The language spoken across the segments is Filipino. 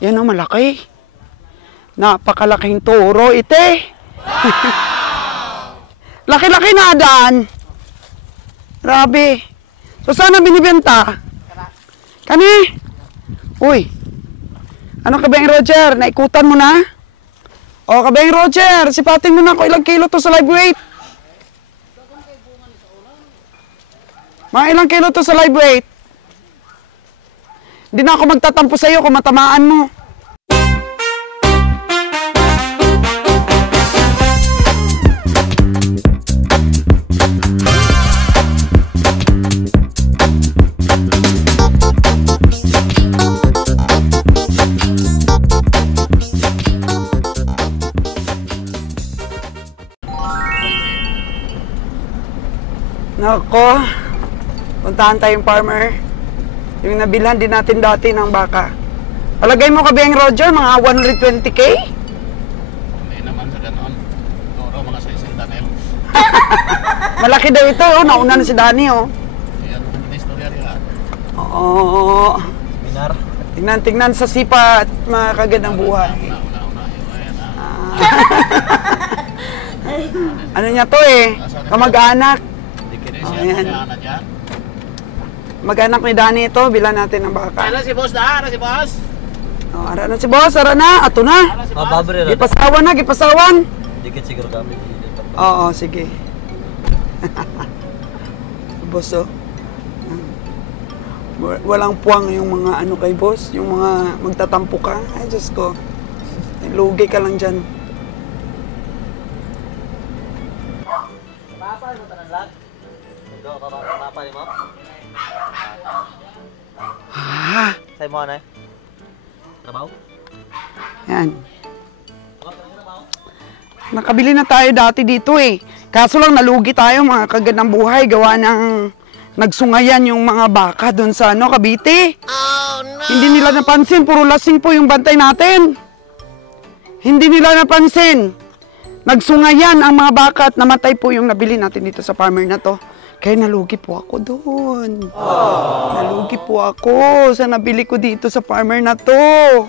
Yan o, malaki. Napakalaking toro, ite. Laki-laki na, Dan. Grabe. So, sana binibenta? Kani? Uy. Ano Kabeng Roger? Naikutan mo na? O, Kabeng Roger, sipatin mo na kung ilang kilo to sa live weight. Mga ilang kilo to sa live weight? Hindi na ako magtatampo sa'yo kung matamaan mo. Nako, puntahan tayong farmer. Yung nabilhan din natin dati ng baka. Palagay mo Kabeng Roger, mga 120K? Hindi naman sa ganoon. Toro, mga 60 na yun. Malaki daw ito, oh. Nauna na si Danny, oh. Yan, ang istorya nila. Oo. Minar. Tingnan sa sipa at mga kagandang buhay. Ano niya to eh? Kamag-anak. Ayan. Mag-anak ni Danny ito, bilan natin ang baka. Ano si boss na? Ano si boss? Oh, ara na si boss, ara na. Ato na. Gipasawan na, gipasawan. Dikit siguro kami. Oo, sige. Boss, oh. Walang puwang yung mga ano kay boss, yung mga magtatampo ka. Ay, Diyos ko. Lugi ka lang dyan. Papa, ano tanan lag? Ito, papa ni mo? Ah, Say mo na eh. Trabaho? yan. Nakabili na tayo dati dito eh. Kaso lang nalugi tayo mga kagandang buhay. Gawa ng nagsungayan yung mga baka doon sa ano, Cavite. Oh, no. Hindi nila napansin. Puro lasing po yung bantay natin. Hindi nila napansin. Nagsungayan ang mga baka at namatay po yung nabili natin dito sa farmer na to. Kaya nalugi po ako doon. Nalugi po ako sa nabili ko dito sa farmer na to.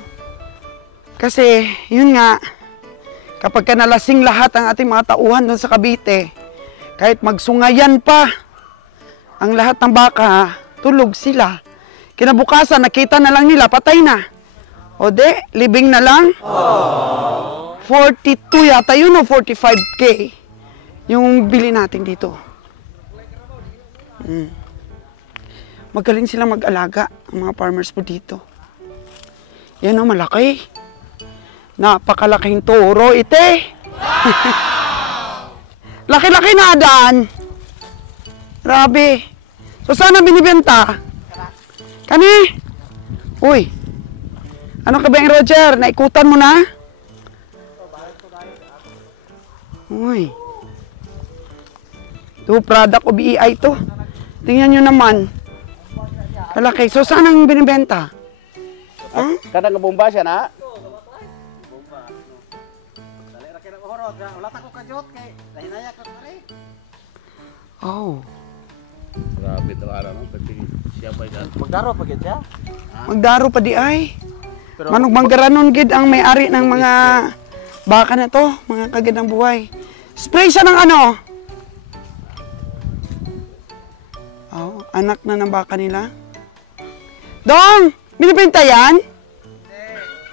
Kasi, yun nga, kapag ka nalasing lahat ang ating mga tauhan doon sa Cavite, kahit magsungayan pa ang lahat ng baka, tulog sila. Kinabukasan, nakita na lang nila, patay na. O de, libing na lang. 42 yata yun o 45K yung bili natin dito. Magaling silang mag-alaga ang mga farmers po dito. Yan o, malaki. Napakalaking toro, ite. Laki-laki na, Dan. Grabe. So, sana binibenta? Kani? Uy. Ano Kabeng Roger? Naikutan mo na? Uy. Ito, product of EI to. Tingnan nyo naman. Kalaki. So, saan ang binibenta? Huh? Kadang ngebomba siya na? Oh. Grabe ito araw, no? Pati siya ba yan? Magdaro pa siya? Magdaro pa di ay. Manong manggaranon gid ang may-ari ng mga baka na to. Mga kagandang buhay. Spray siya ng ano? Oh, anak na ng baka nila. Dong! Binibenta yan?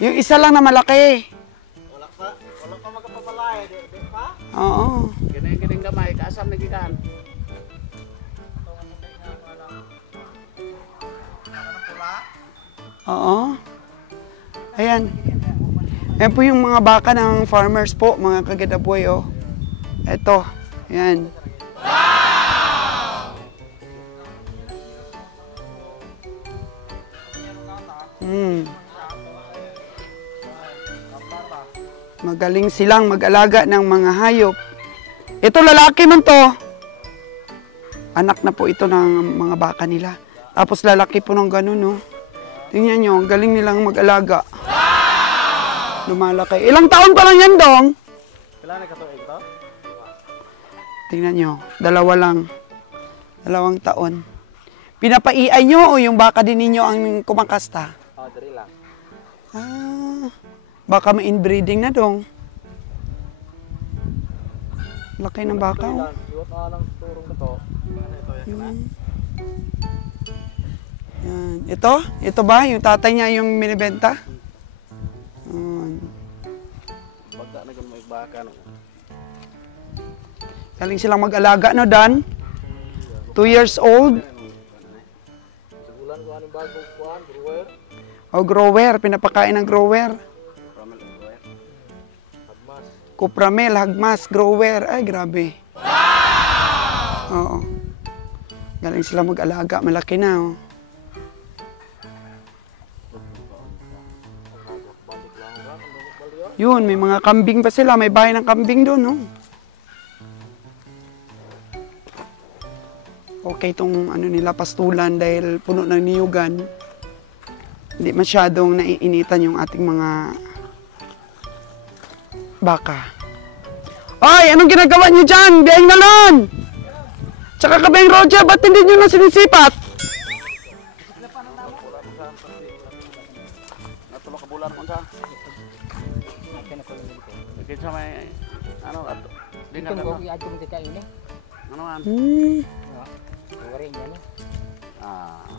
Yung isa lang na malaki. Wala pa magpapalay, di pa? Oo. Gining gamay, kaasam na gikan. Oo. Ayan. Ayan po yung mga baka ng farmers po, mga kagadaboy, oh. Eto. Ayan. Magaling silang mag-alaga ng mga hayop. Ito lalaki man to. Anak na po ito ng mga baka nila. Tapos lalaki po ng ganun, no. Tingnan nyo, galing nilang mag-alaga. Lumalaki. Ilang taon pa lang yan, Dong? Kailan nagkatuig to? Tingnan nyo, dalawa lang. 2 taon. Pinapaiay nyo o yung baka din ninyo ang kumakasta? Dari lang. Baka may inbreeding na dong. Laki ng baka. Oh. Iwat na lang turong na to. Yan. Ito? Ito ba? Yung tatay niya yung minibenta? Bagda na kung may baka. No? Galing silang mag-alaga, no, Dan? 2 years old. Sigulan ko anong bagong kuhan, brewer. O, grower. Pinapakain ng grower. Hagmas. Kupramel, hagmas, grower. Ay, grabe. Oo. Galing sila mag-alaga. Malaki na, oh. Yun, may mga kambing pa sila. May bahay ng kambing doon, no? Okay itong ano nila, pastulan dahil puno ng niyugan. Hindi masyadong naiinitan yung ating mga baka. Ay, anong ginagawa niyo dyan? Biyang Malon! Tsaka Kabeng Roger, ba't hindi niyo na sinisipat? Natulog ka bulan kung saan? Bikin sa may, ano, di ka gano'n. Ano man?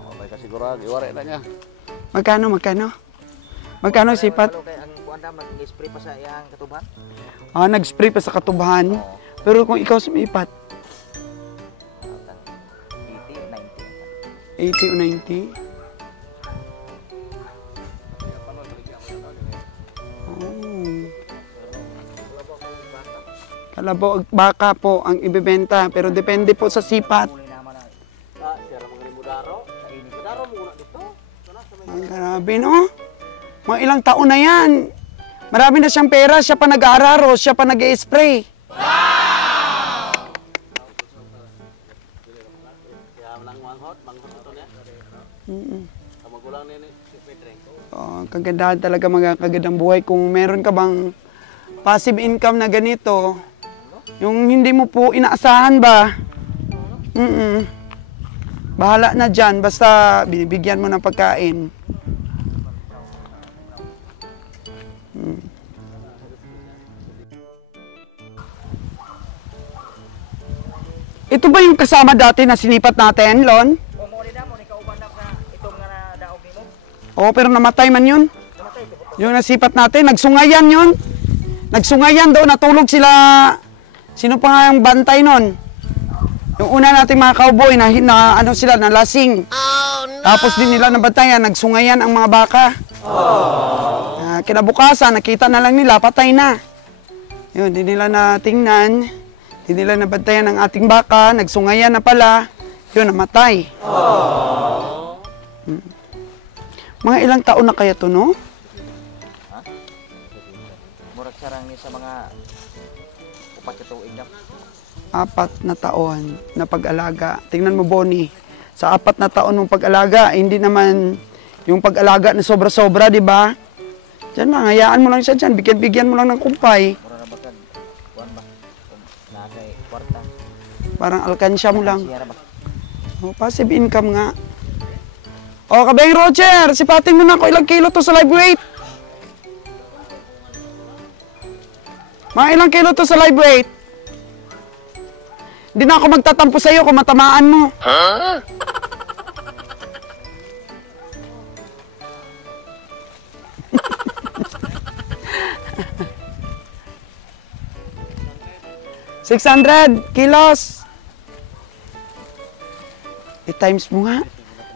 Wala ka siguro, iwari na niya. Magkano? Magkano sipat? Ang kuhan na, mag-spray pa sa iyang katuban. Nag-spray pa sa katubahan. Pero kung ikaw sumipat, 80 o 90? Kalabaw baka po ang ibebenta, pero depende po sa sipat. Siya ramang ni Mudaro. Mudaro muna dito. Ang grabe, no? Mga ilang taon na yan. Marami na siyang pera, siya pa nag-aararo, siya pa nag-i-spray. Kagandahan talaga mga kagandang buhay. Kung meron ka bang passive income na ganito, yung hindi mo po inaasahan ba? Bahala na dyan, basta binibigyan mo ng pagkain. Ito ba yung kasama dati na sinipat natin, Lon? Oo, pero namatay man yun. Yung nasipat natin, nagsungayan yun. Nagsungayan doon, natulog sila. Sino pa nga yung bantay nun? Yung una nating mga cowboy na ano sila, nalasing. Oh, no. Tapos din nila nabantayan, nagsungayan ang mga baka. Kinabukasan, nakita na lang nila, patay na. Yun, di nila natingnan. Di nila nabantayan ang ating baka, nagsungayan na pala. Yun, namatay. Mga ilang taon na kaya to, no? Murag sarang ni sa mga upat na tuig na. 4 na taon na pag-alaga. Tingnan mo, Bonnie, sa 4 na taon mong pag-alaga, hindi naman yung pag-alaga na sobra-sobra, di ba? Diyan lang, hayaan mo lang siya dyan. Bigyan mo lang ng kumpay. Mura na bakag, kuhan ba? Nasa kwarta. Parang alkansya mo lang. Siyara ba? Passive income nga. Kabeng Roger, sipatin mo na ako ilang kilo to sa live weight. Mga ilang kilo to sa live weight. Hindi na ako magtatampo sa'yo kung matamaan mo. Huh? 600 kilos. I-times mo nga.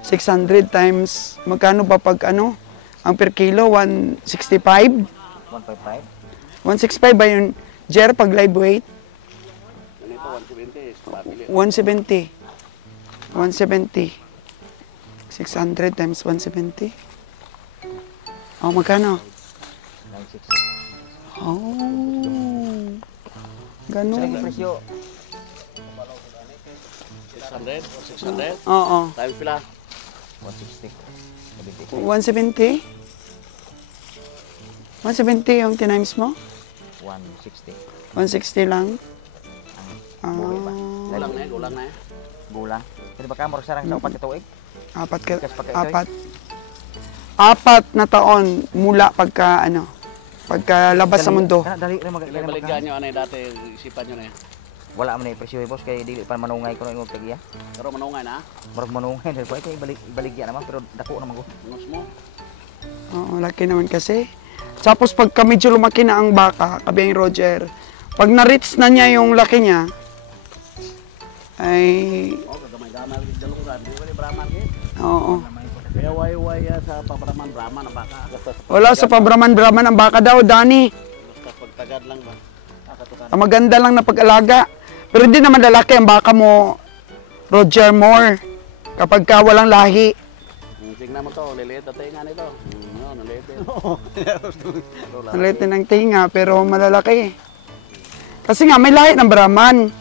600 times, magkano ba pag ano? Ang per kilo, 165? 155? 165 ba yun, Jer, pag live weight? 170. 170. 600 times 170. Magkano? 96. Ganun. Sa presyo? 600? Oo. Times pila? 160. 170? 170 yung tinimes mo? 160. 160 lang? Buhay ba? Gulang na eh. Gulang. Pero baka mo sarang sa upat ka tuig? Apat. 4 na taon mula pagkalabas sa mundo. Dali rin Kaya baligyan nyo, ano dati, isipan nyo na yun. Wala man presyo boss kay dili pa manungay ko ng tagiya. Pero manungay na, Marag manungay dahil ko ay baligya naman pero dako naman ko. nus mo. Oo, laki naman kasi. Tapos pagka medyo lumaki na ang baka, kabiyang Roger, pag na-reach na niya yung laki niya, ay, O, kagamay-gamay, dalungan, di ba ni Brahman eh? oo. Kaya way sa pabraman Brahman ang baka. Wala sa pabraman-braman ang baka daw, Dani. Basta pagtagad lang ba? Ang maganda lang na pag-alaga. Pero hindi naman lalaki ang baka mo, Roger Moore, kapag ka walang lahi. Tingnan mo to, liliit na tinga nito. Yun, liliit din. Maliit din ang tinga, pero malalaki. Kasi nga, may lahi ng Brahman.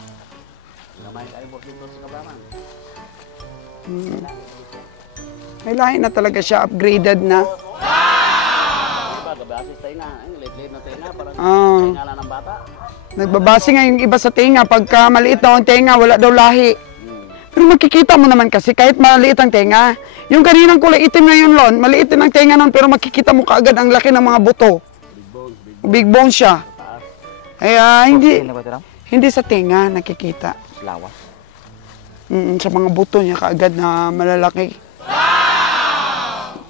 Gamay kayo boss dito sa Brahman. May lahi na talaga siya, upgraded na. Diba, gabasis tinga. Liit-liit na tinga, parang tinga lang ng bata. Nagbabase nga yung iba sa tinga. Pagka maliit na ang tinga, wala daw lahi. Pero makikita mo naman kasi, kahit maliit ang tinga. Yung kaninang kulay itim na yun, Lon, maliit din ang tinga nun, pero makikita mo kaagad ang laki ng mga buto. Big bone siya. Kaya hindi sa tinga nakikita. Lawas. Sa mga buto niya kaagad na malalaki.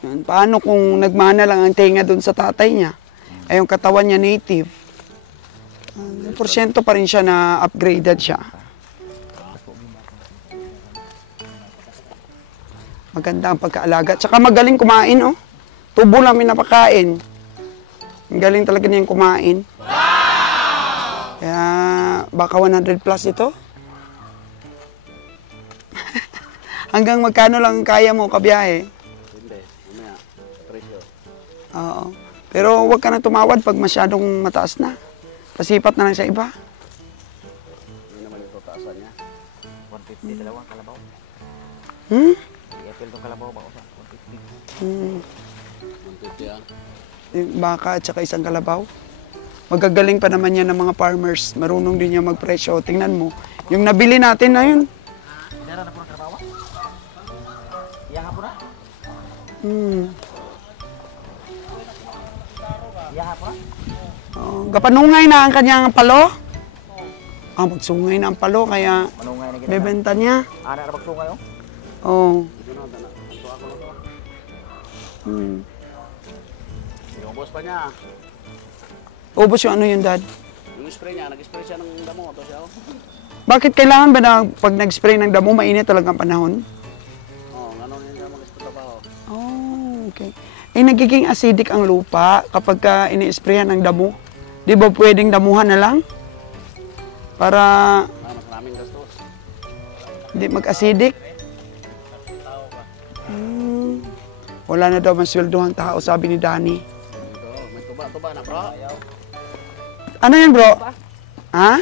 Yan. Paano kung nagmana lang ang tinga doon sa tatay niya? Ay yung katawan niya native. Porsyento pa rin siya na upgraded siya. Maganda ang pagkaalaga. Tsaka magaling kumain, oh. Tubo lang pinapakain. Ang galing talaga niyang kumain. Kaya baka 100 plus ito. Hanggang magkano lang kaya mo kabiyahe? Hindi, mamaya, presyo. Oo. Pero huwag ka na tumawad pag masyadong mataas na. Pasipat na lang sa iba. Hindi naman ito taasan niya. 150 dalawang kalabaw. I-apel tong kalabaw ba ko sa 150 yan. Yung baka at saka isang kalabaw. Magagaling pa naman yan ng mga farmers. Marunong din niya magpresyo. Tingnan mo. Yung nabili natin na yun. Dara na po kalabaw. Iya hapon na. Iya hapon na. Oh, gapanungay na ang kanyang palo. Magsungay na ang palo kaya Manungay na gid. bebenta niya. Ana ra pagsungay oh. Oh. Yung boss pa niya. Ubos yung ano yun, Dad? Yung spray niya, nag-spray siya ng damo. Ito siya, oh. Bakit kailangan ba na pag nag-spray ng damo, mainit talagang panahon? Oo, gano'n yun siya mag-spray trabaho. Oh, okay. Eh, nagiging acidic ang lupa kapag ka ini-sprayan ng damo. Di ba pwedeng damuhan na lang? Para Mas maraming gastos. hindi mag-acidic? Wala na daw masweldohang tao, sabi ni Danny. Ito, may tuba-tuba na, bro. Ano yan, bro? Ha?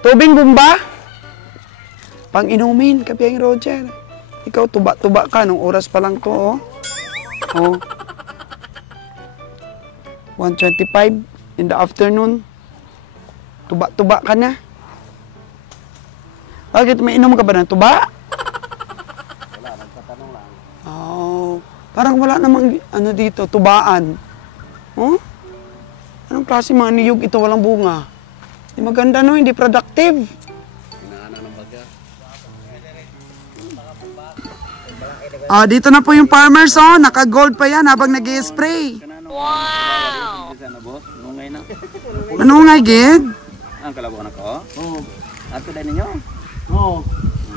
Tubing bomba? Pang inumin, kapiyang Roger. Ikaw, tuba-tuba ka. Nung oras pa lang to, oh. Oh. 1:25 in the afternoon. Tuba-tuba ka na. Bakit? May inom ka ba ng tuba? Wala, nagtatanong lang. Oh. Parang wala namang, ano dito, tubaan. Oh? Anong klase mga niyog ito? Walang bunga. Hindi maganda, no? Hindi productive. Hinahanan ng bagya. Dito na po yung farmers, oh. Naka-gold pa yan habang nag-i-spray. Wow! Sana, boss. Nungay na. Ano nga, Gid? Ang kalabaw na ko? Oo. Ato din ninyo? Oo.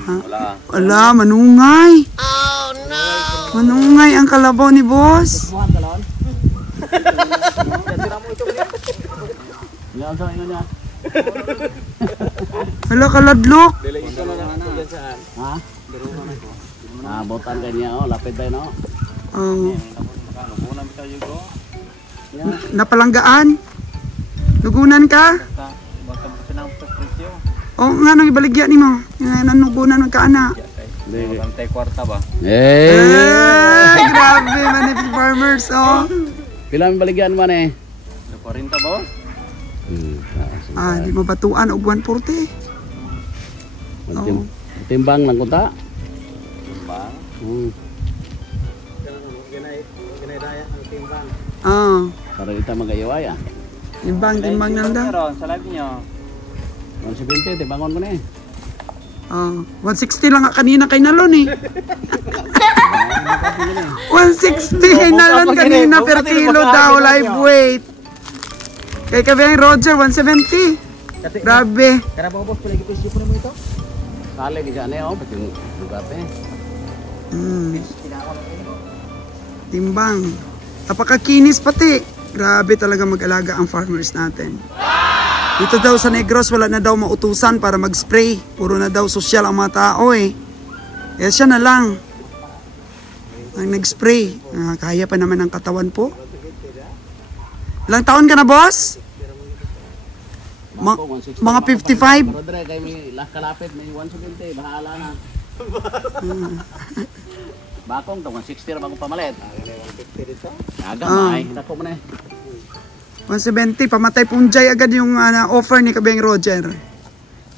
Wala. Wala, manungay. Oh, no! Manungay ang kalabaw ni boss. Buhan ka lang? Yan sa inyo niya. Hala, kaladlok. Dili ito na lang na. Ha? Botan kanya, oh. Lapit tayo, no? Oh. Lugunan kita, Yugo. Napalanggaan. Lugunan ka? Basta sinang presyo. Oo nga, nang ibaligyan ni mo. Yung nanugunan ng kaana. Bantay kwarta ba? Grabe, manipis farmers, oh. Pila ang baligyan man eh? 40 ba? Di mabatuan og 140. Timbang lang kunta? Timbang? Para kita mag-ayaway ah. Timbang na lang daw. Meron sa live niyo. 170, tibangon ko na eh. 160 lang nga kanina kay Nalon eh. 160 kay Nalon kanina per kilo daw live weight. Kay Kabiyang Roger 170. Grabe. Kaya ba boss, palagi ko isip mo ito? Sali di sana oh, pati yung lugat eh. Timbang. Napakakinis pati. Grabe talaga mag-alaga ang farmers natin. Dito daw sa Negros, wala na daw mautusan para mag-spray. Puro na daw sosyal ang mga tao eh. Kaya siya na lang ang nag-spray. Kaya pa naman ang katawan po. Ilang taon ka na, boss? Mga 55? Pero dire kay may kalapit, may 170, bahala na. Bakong to 160 ra bago pamalit. 150 dito. Aga may dako man eh. 170 pamatay punjay agad yung offer ni Kabiyang Roger.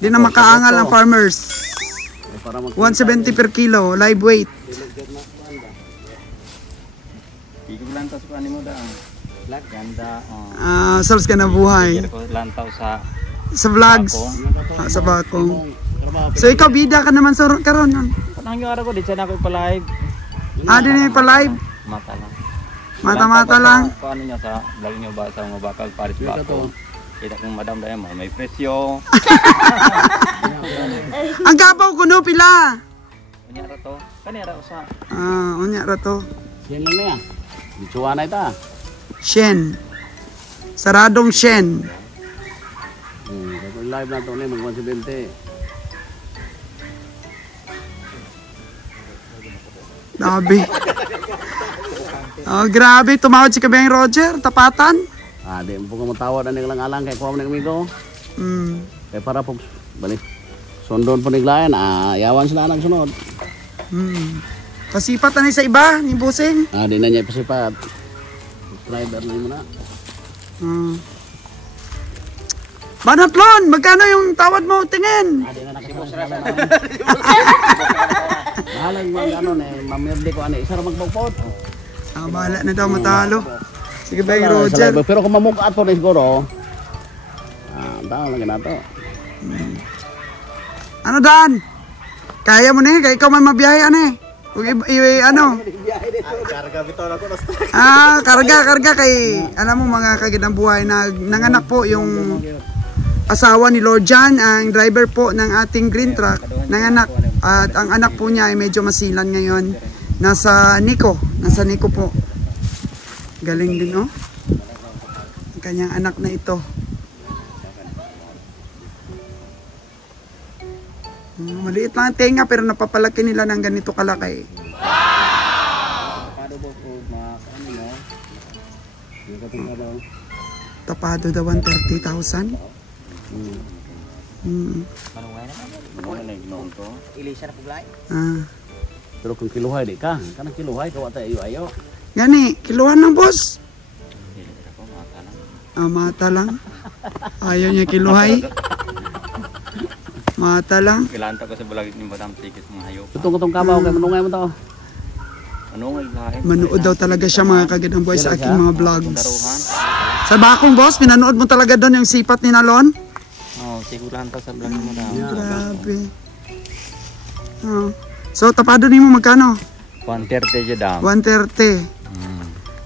Di na makaangal ang farmers. 170 per kilo live weight. Lantaw sa kanimo da. Lag ganda. Sals ka na buhay. Lantaw sa vlogs. Sa Bakong. So ikaw bida ka naman sa karon. Kanang yung araw ko di sana ako pa-live. Di na pa-live. Mata lang. Mata-mata lang. Paano niya sa vlog niyo ba sa mga bakal Paris Bako? Kita kong madam dahil may presyo. Ang gabaw ko no pila. Unya ra to. Kanira usa. Unya ra to. Yan lang na yan. Dichuan na ita. Shen. Saradong Shen. Live na to na mag 170. Grabe. Grabe. Tumawad si Kabiyang Roger. Tapatan. Di mo po matawad na nilang alang kay kuha mo ng amigo. Kaya para po, balik. Sundon po niglayan, yawan sila nang sunod. Pasipat na sa iba, ni Busing. Di na niya pasipat. Subscriber na yun muna. Banatlon, magkano yung tawad mo? Tingin. Di na nakipos na lang. Mahalang mga ano na, mamirdi ko ano, isa na magbagpot. Bahala na daw matalo. Sige ba yung Roger? Pero kung mamukat po na siguro, tao lang ganato. Ano Dan? Kaya mo na eh, kaya ikaw man mabiyahe ano eh. Ano? Karga bitaw na ko na stock. Karga kay, alam mo mga kagandang buhay na nanganak po yung asawa ni Lord John, ang driver po ng ating green truck, nanganak. At ang anak po niya ay medyo masilan ngayon. Nasa Nico po. Galing din oh. Ang kanyang anak na ito. Maliit lang ang tenga pero napapalaki nila ng ganito kalaki. Tapado daw 130,000. Ilisya na puglay. Pero kung kiluhay di ka, kanang kiluhay ka wata ayo. Gani, kiluhan ng boss. Mata lang. Ayaw niya kiluhay. Mata lang. Kilanta ko sa bulagit ni Madam Tikis mga hayop. Tutong kabaw kay manungay mo to. Manungay lain. Manood daw talaga siya mga kagandang buhay sa aking mga vlogs. Sa Bakong boss, pinanood mo talaga doon yung sipat ni Nalon? Siguranta sa vlog mo daw. Grabe. So tapado ni mo magkano? 130 je daw. 130.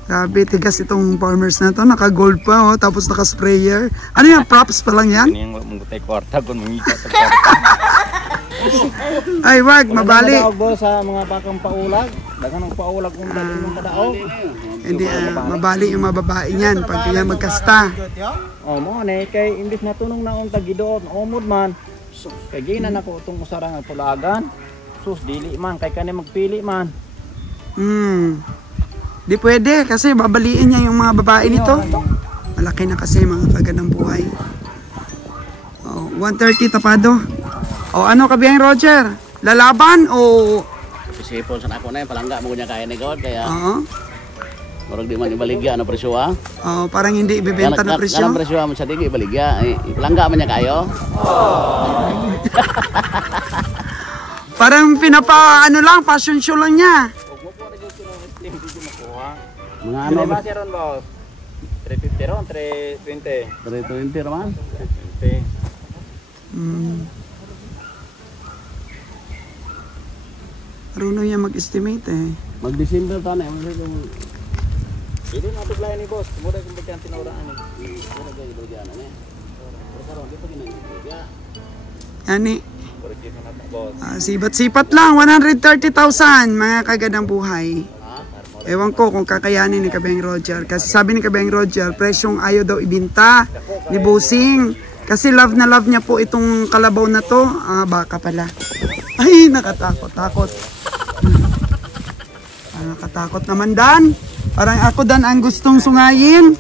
Grabe, tigas itong farmers na to. Naka-gold pa, oh, tapos naka-sprayer. Ano yan? Props pa lang yan? Ano yung mungutay kwarta kung mangita sa Ay, wag, mabali. Sa mga bakang paulag. Dagan ng paulag kung dali mong kadaog. Hindi, mabali yung mababae niyan pag kaya magkasta. Mo, kay imbis na tunong na ang tagidoon, umod man. Kay ginan ako itong usarang ang pulagan. Sus, dili man, kay kani magpili man. Di pwede kasi babaliin niya yung mga babae nito. Malaki na kasi mga kagandang buhay. 130 tapado. Ano Kabiyang Roger? Lalaban o... Isipon sa ako na yung palangga mo niya kaya ni God kaya... Marag di man ibaligya na presyo parang hindi ibibenta na presyo. Kanang presyo mo sa digi ibaligya. Palangga man niya kayo. Parang pinapa ano lang, fashion show lang niya. Mga Ano ano? ba siya ron, boss? 350 ron, 320. 320 naman. 320. Marunong yan mag-estimate eh. Mag-December ta na. Hindi na tuglayan ni boss. Mura kung ba't yan tinauraan eh. Pero kayo ibigyan na. Pero karon di pa ginagibigyan. Yan eh. Mura dito na boss. Sipat-sipat lang, 130,000 mga kagandang buhay. Ewan ko kung kakayanin ni Kabeng Roger. Kasi sabi ni Kabeng Roger, presyong ayaw daw ibinta ni Bossing. Kasi love na love niya po itong kalabaw na to. Baka pala. Ay, nakatakot-takot. Nakatakot naman, Dan. Parang ako, Dan, ang gustong sungayin.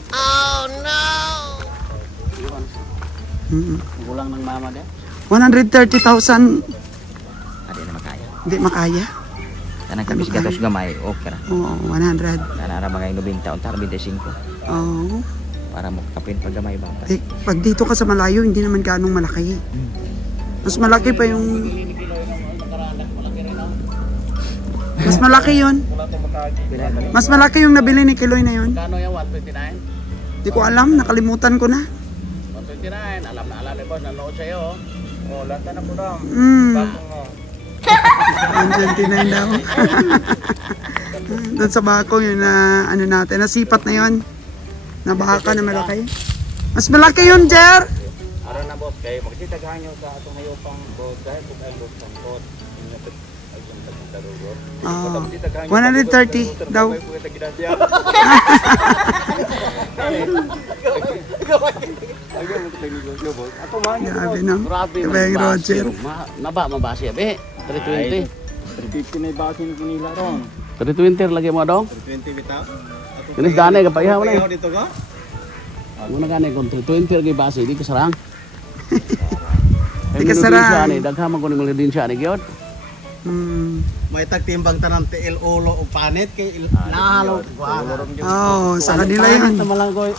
Kulang ng mama din. 130,000. Ada na makaya. Hindi makaya. Tanang kami gatos gamay, okay ra. Oo, 100. Nara mga 90 untar 25 Oo. para makapin pag gamay ba. Eh, pag dito ka sa malayo, hindi naman ganong malaki. Mas malaki pa yung... Mas malaki yun. Mas malaki yung nabili ni Kiloy na yun. Kano yung 129? Hindi ko alam, nakalimutan ko na. 129, alam ni boss, nanood sa'yo. Oh, lahat na po daw. Hmm. 129 daw. Doon sa bako yun na ano natin, nasipat na yun. Na baka na malaki. Mas malaki yun, Jer. Araw na boss, kayo magsitaghan nyo sa atong hayopang boss. Dahil kung kayo boss sangkot. 130 daw. Grabe no. Kabeng Roger. Naba mabasi be. 320. 350 na ibase ni kinila ron. 320 lagi mo dong. 320 bitaw. Kinis gani ka payaw na. Dito ka? Muna gani kung 320 lagi base di kasarang. Di kasarang. Daghan man kuning din siya ni gyud. May tagtimbang tanan til ulo o panit kay nahalo. Oh, sa kanila yun. Malanggoy.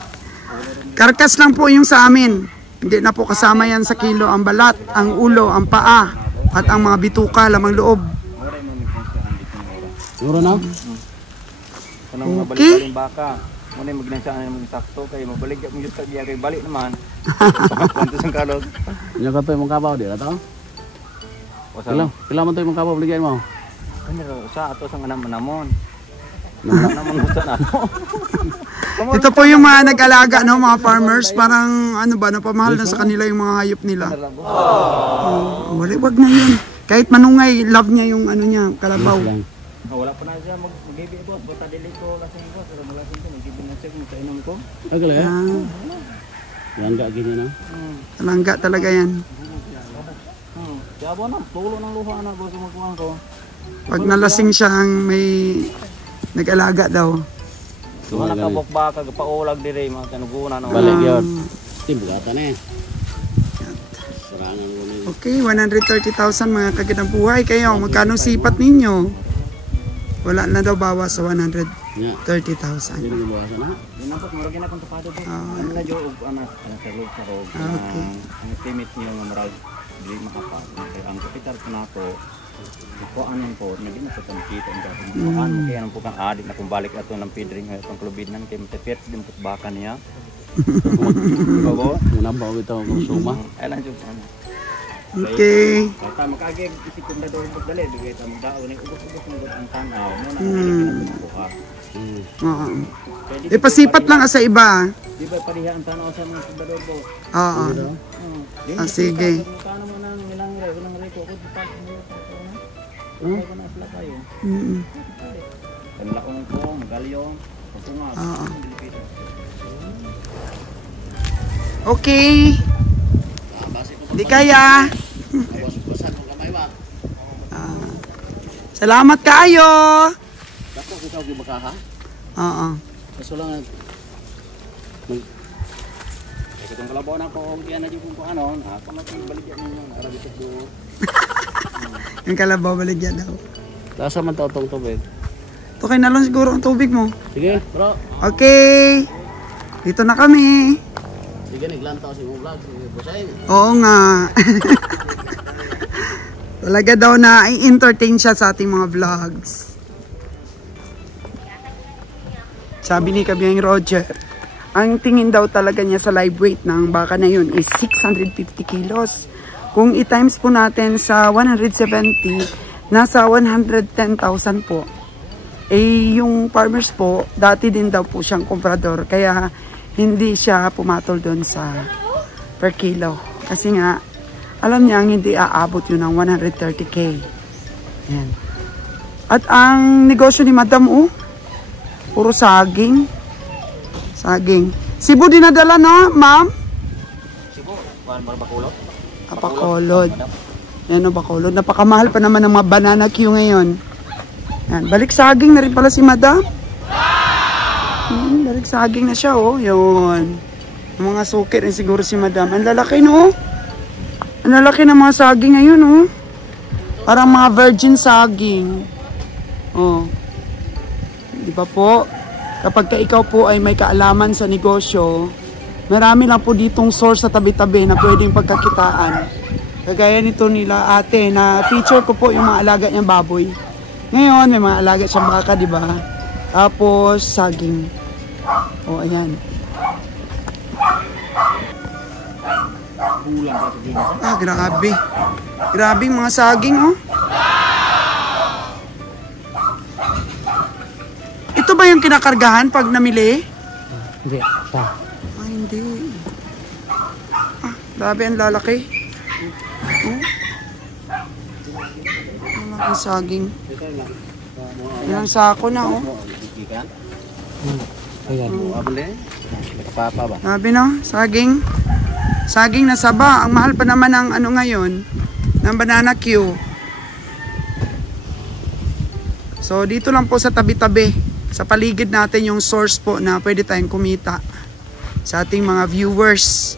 Karkas lang po yung sa amin. Hindi na po kasama yan sa kilo. Ang balat, ang ulo, ang paa, at ang mga bituka, lamang loob. Siguro na? Kanang mabalik yung baka. Muna yung magnansaan na mong sakto kayo. Mabalik yung just kaya kayo balik naman. Pagkantos ang kalot. Nya ka to imong kabaw di ka to? Kila man to imong kabaw bligyan mo. Kaniro sa ato sang anam namon. Namon gusto na to. Ito po yung mga nag-alaga, no, mga farmers. Parang, ano ba, napamahal na sa kanila yung mga hayop nila. Wag na yun. Kahit manungay, love niya yung ano niya, kalabaw. Wala pa na siya mag-gibi boss. Basta dili ko lasing boss. Pero malasing ko, mag-gibi na siya kung kainom ko. Agala ya? Yan ka gini na. Talangga talaga yan. Yabo na, tulo ng luha na boss yung magkuhan ko. Pag nalasing siya, ang may nag-alaga daw. Kung nakabok ba, kagpaulag dire, mga kanuguna. Balik yun. Tibugatan eh. Serangan ko ni. Okay, 130,000 mga kagandang buhay kayo. Magkano sipat ninyo? Wala na daw bawas sa 130,000. Hindi mo bawasan na? Dinapot, murag na kung tapado po. Ano na yung anak sa loob sa roog. Okay. Ang estimate niyo ng murag, hindi makapag. Ang kapital ko na ito, kuhaan lang po, hindi na po itong kita. Kuhaan mo kaya nang po kang adik na kung balik ito ng pidring itong klubinan, kaya matipit din po baka niya. Diba po? Nabaw ito ang suma. Ay lang dyan sana. Okay. Basta makagig isikong na doon magdali, bigay ito magdao na ubos-ubos na ang tanaw. Muna ang buka. Oo. Ipasipat lang sa iba. Di ba pariha ang tanaw sa mga sundador po? Oo. Sige. Kano mo nang nilang ray ko, kung pa ko na sila kayo. Ang lakong ko, magalyong, pasunga. Okay. Di kaya. Basan mo kamay ba? Salamat kayo. Dako ko ikaw gibakaha. Oo. Kaso lang itong kalabaw na ko, kaya na dito kung ano, ako balik yan ninyo, arabisit doon. Yung kalabaw baligyan daw. Lasa man ito itong tubig. Okay na lang siguro ang tubig mo. Sige, bro. Okay. Dito na kami. Sige, naglantaw si mong vlog, si Busay. Oo nga. Talaga daw na i-entertain siya sa ating mga vlogs. Sabi ni Kabiyang Roger, ang tingin daw talaga niya sa live weight ng baka na yun is 650 kilos. Kung i-times po natin sa 170, nasa 110,000 po. Eh, yung farmers po, dati din daw po siyang komprador. Kaya, hindi siya pumatol doon sa per kilo. Kasi nga, alam niya hindi aabot yun ng 130K. Yan. At ang negosyo ni Madam, puro saging. Saging. Cebu dinadala, no, ma'am? Sibo, bakulot. Bacolod. Yan o, Bacolod. Napakamahal pa naman ng mga banana Q ngayon. Yan. Balik saging na rin pala si Madam. Balik saging na siya, Yun. Mga suki rin siguro si Madam. Ang lalaki, no? Ang lalaki ng mga saging ngayon, Parang mga virgin saging. Di ba po? Kapag ikaw po ay may kaalaman sa negosyo, marami lang po ditong source sa tabi-tabi na pwedeng pagkakitaan. Kagaya nito nila ate na feature ko po yung mga alaga niyang baboy. Ngayon, may mga alaga siyang baka, di ba? Tapos, saging. Ayan. Grabe. Grabe yung mga saging, Ito ba yung kinakargahan pag namili? Hindi. Hindi. Grabe ang lalaki. Malaki saging. Ilang sako na, Ayan. Papa ba? Grabe, no? Saging. Saging na saba. Ang mahal pa naman ng ngayon, ng banana Q. So, dito lang po sa tabi-tabi, sa paligid natin yung source po na pwede tayong kumita sa ating mga viewers.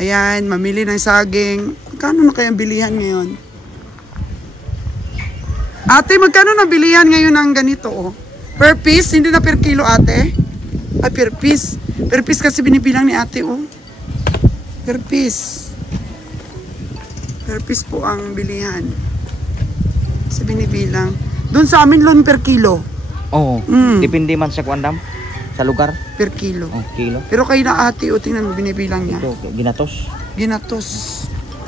Ayan, mamili ng saging. Magkano na kayang bilihan ngayon? Ate, magkano na bilihan ngayon ng ganito, Per piece? Hindi na per kilo, ate? Ay, per piece. Per piece kasi binibilang ni ate, Per piece. Per piece po ang bilihan. Kasi binibilang. Doon sa amin, loan per kilo. Oo. Depende man sa kuandam. Sa lugar. Per kilo. Kilo. Pero kayo na ate, tingnan mo, binibilang niya. Ito, ginatos. Ginatos.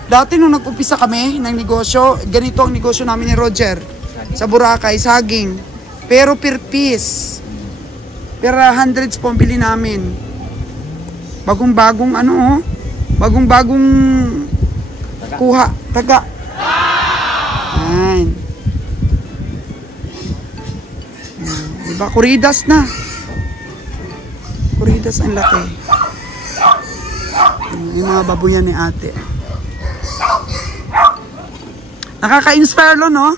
Dati nung nag-upisa kami ng negosyo, ganito ang negosyo namin ni Roger. Sa Boracay, saging. Pero per piece. Per hundreds po ang bili namin. Bagong-bagong bagong-bagong kuha. Taga. Ayan. Diba? Kuridas na. Kuridas ang laki. Yung mga babuyan ni ate. Nakaka-inspire lo, no?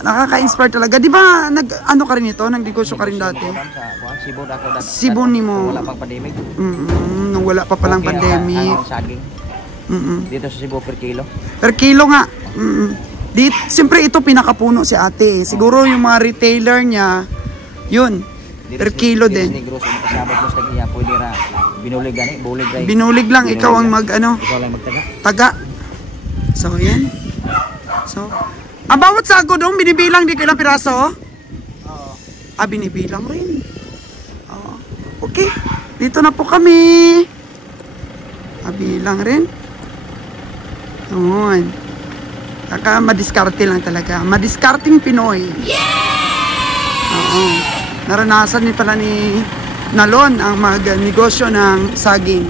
Nakaka-inspire talaga. Di ba, ano ka rin ito? Nag-negosyo ka rin dati? Cebu ni mo. Wala pang pandemic. Nung wala pa palang pandemic. Saging. Dito sa Cebu per kilo. Per kilo nga. Siyempre ito pinakapuno si ate. Siguro yung mga retailer niya, yun. Per kilo din. Binulig gani, bulig. Binulig lang. Ikaw ang Ikaw lang magtaga. taga. So, yan. So, bawat sago doon, binibilang di kailang piraso? Oo. Binibilang rin. Oo. Okay. Dito na po kami. Bilang rin. Yun. Kaka madiskarte lang talaga. Madiskarting Pinoy. Yeah! Oo. Naranasan ni pala ni Nalon ang mag-negosyo ng saging.